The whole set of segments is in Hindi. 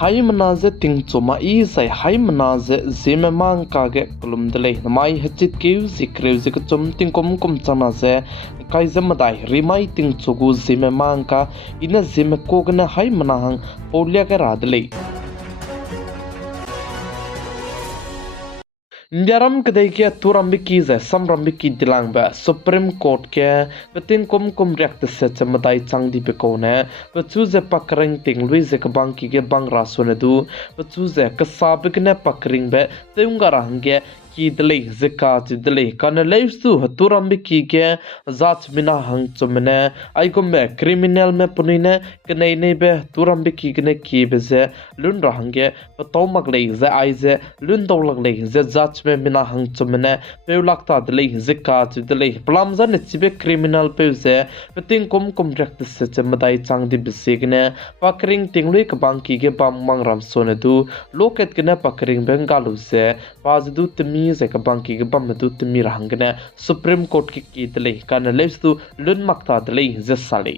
hai manaze ting choma I sai hai manaze zeme mang ka ge kulum dele mai hachit keu zikreu zik chom ting kom chana ze kai zamadai rimai ting chogu zeme mang ka ina zeme kogna hai manahang polya ke radle Indiaram kadai ke turam biki ze samram biki dilang ba Supreme Court ke betin kom react se chamadai changdi pe ko ne bechu ze pakrang ting lui ze kabang ki ge bang rasone du bechu ze kasabik ne pakring be teunga rangge ki dele zeka ti dele kan leisu turam biki ke zat mina hang chumne ai kom be criminal me punine knei nei be turam biki ne ki be ze lun rangge tomak le ze ai ze lun dolak le ze zat me mina hang chumne peulakta dele zeka ti dele plamza ne chibe criminal pe ze betin kom practice se chamadai changdi bisigne pakring tingli kabang ki ge bam mang ram sone du loket kene pakring bengalu se pazdu tmi ze kabang ki ge bam du tmi rangne Supreme Court ki dele kan lestu lun makta dele ze sali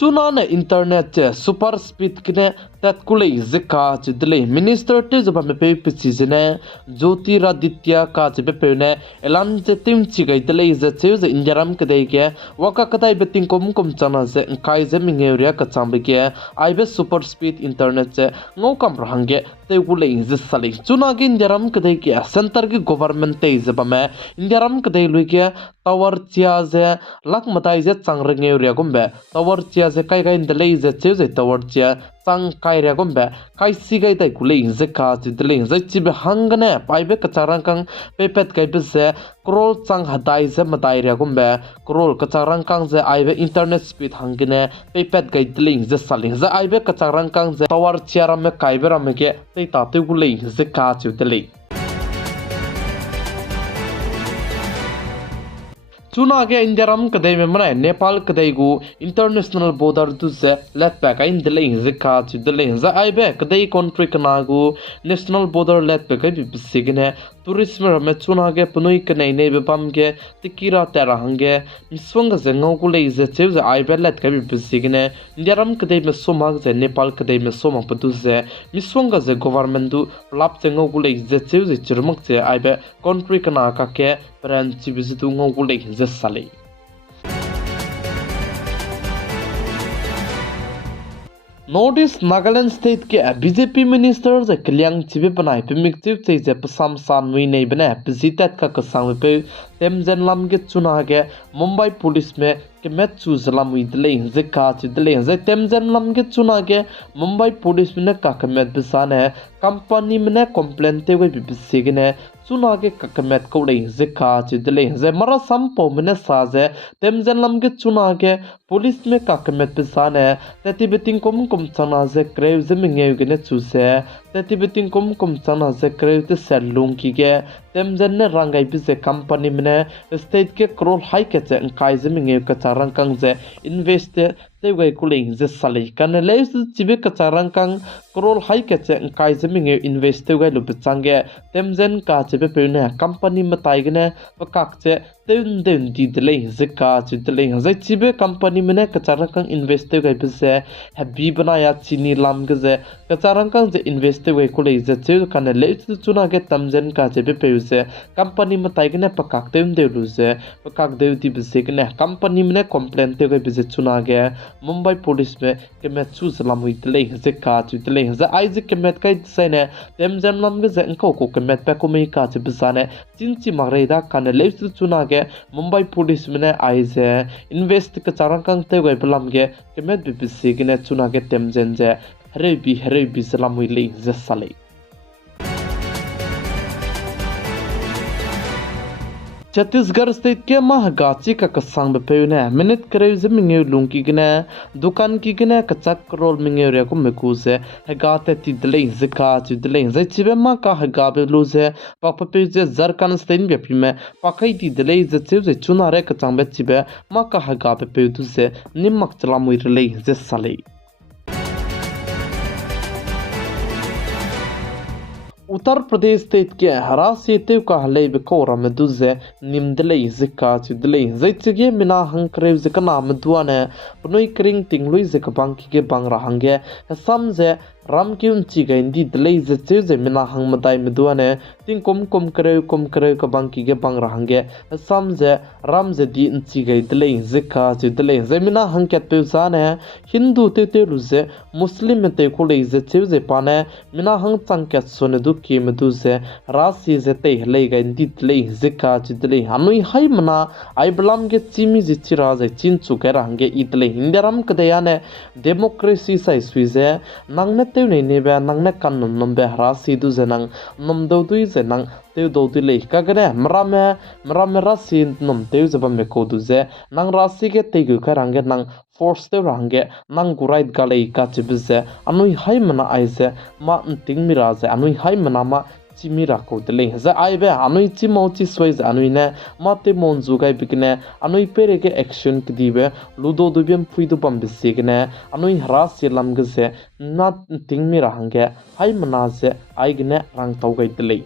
Chuna ne internet super speed kine tatkulei zeka chidle minister te jaba me pe pichizene Jyotiraditya ka chibe pene elan je tim chigai dele ze che indiaram kadai ke waka kadai beting kom chana ze kai ze mingeuria ka chambe ke aibe super speed internet che ngokam rahange te kulei ze sali chuna ge indiaram kadai ke center ge government te jaba me indiaram kadai lui ke tower chia ze lak matai ze changrengeuria gombe tower chia ze kai dele ze che tower chia sang kai re gombe kai sigai dai kulei ze ka dele ze chibe hangne paibe kacharang kang pepet kai be ze krol chang hadai ze matai re gombe krol kacharang kang ze aibe internet speed hangne pepet kai dele ze saling ze aibe kacharang kang ze tower chiara me kai be ram ke te ta te kulei ze ka dele Chuna ke indiaram kadai me mana Nepal kadai gu international border tu ze let back in dele zika chu dele za aibe kadai country kana gu national border let back bi bisigne tourism me chuna ke punui kanai ne be pam ke tikira tera hange miswang ze ngau ku le ze che za aibe let ka bi bisigne indiaram kadai me somag ze Nepal kadai me somang patu ze miswang ze government du lap che ngau ku le ze che ze chirmak che aibe country kana ka ke branch bizitu ngau ku le ze sale Notice Nagaland State ke BJP minister ze klyang chibe banai pe mikchiu chei je pasam san mui nei bana bizitat ka kasang pe temjen lam ge chuna ge Mumbai police me ke met chu zalam wi dele ze ka chi dele ze temjen lam ge chuna ge Mumbai police me ka kamet bisane company me complaint te we bisigine chuna ge kakamet ko le ze ka chi dele ze mara sam po me sa ze temjen lam ge chuna ge police me ka kamet bisane tati beting kom chana ze krev ze mingeu ge ne chu se tati beting kom chana ze krev te selung ki ge temjen ne rangai bi ze company me state ke crore high ke che kai ze mingeu ka charang kang ze invest te we kuling ze salai kan le chibe ka charang kang crore high ke che kai ze mingeu invest te we lu change temjen ka chibe pe ne company ma tai ge ne pakak che den di dele ze ka chi dele ze chibe company me ne ka charang kang invest te we bi ze happy banaya chini lam ge ze ka charang kang ze invest te we kulei ze che kan le chuna ge tamjen ka chibe pe ze company ma tai ge ne pakak te lu ze pakak de di bi ze ge ne company me ne complaint te we bi ze chuna ge Mumbai police me ke me chu salam wi dele ze ka chi dele ze ai ze ke met kai se ne temjen lam ge ze ko ke met pa ko me ka chi bi sa ne chin chi ma re da kan le chuna ge Mumbai police me ne ai ze invest ka charang kang te we blam ge ke met bi se ge ne chuna ge temjen je hare bi salam wi le ze sale Chhattisgarh state ke mahagachi ka kasang be ne minute kare ze mingeu lungki gne dukan ki gne kachak rol mingeu re ko mekuse hagate ti dele zika ti dele ze chibe ma ka hagabe lu ze papa pe ze zarkan stein be prime pakai ti dele ze che chuna re ka changbe chibe ma ka hagabe pe du ze nimmak chlamui rele ze sale Uttar Pradesh state के हरासी तेव का हले बेकोरा में दुजे निमदले जिका चिदले जैचगे मिना हंकरे जिका नाम दुआने पनोई करिंग तिंगलुई जिका बांकी के बांग रहांगे समझे राम की उंची गंदी दले जचे जे मिना हंग मदाई में दुआने तिंग कुम करे का बांकी के बांग रहांगे समझे राम जे दी उंची गई दले जिका चिदले जे मिना हंग के पे जाने हिंदू ते रुजे मुस्लिम ते कोले जचे जे पाने मिना हंग चंग के सोने दुखी में दुजे राशि जे ते हले गंदी दले जिका चिदले हनुई हाई मना आई बलाम के चिमी जिचिरा जे चिन चुके रहांगे इतले हिंदराम कदयाने डेमोक्रेसी साइ सुइजे नंगने तेव नहीं नेबे नंगने kan nombe rasi du zenang nomdo du zenang तेव दो ले का गने मरामे राशि नम तेव जब में को du ze nang राशि के तेगु का रंगे नंग फोर्स तेव रंगे नंग गुराइट गाले का चिबजे अनुई हाई मना आइजे मा तिंग मिराजे अनुई हाई मना मा चिमिरा को दले जा आइबे अनुई चिमौ ची सोइज अनुई ने माते मोनजु गाय बिकने अनुई पेरे के एक्शन कदीबे लुदो दुबियम फुइदु बम बिसिगने अनुई राशि लमगसे ना तिंग मिरा हंगे हाई मना जे आइगने रंग तौ गाय दले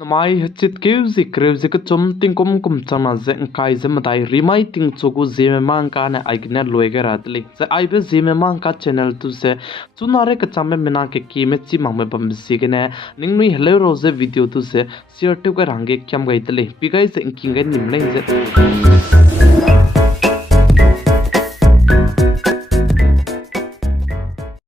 नमाई हचित केवजिक चुम तिंकुम कुम चना जे kai जे मदाई रिमाई तिंग चोगु जेमे मांका ने आइगने लोएगे रातले जे आइबे जेमे मांका चैनल तु से चुनारे कचामे मिना के की में ची मांगमे बमसिगने निंगनुई हेलो रोजे वीडियो तु से शेयर टु के रंगे क्यम गइतले पिगाई से इंकिंगे निमने जे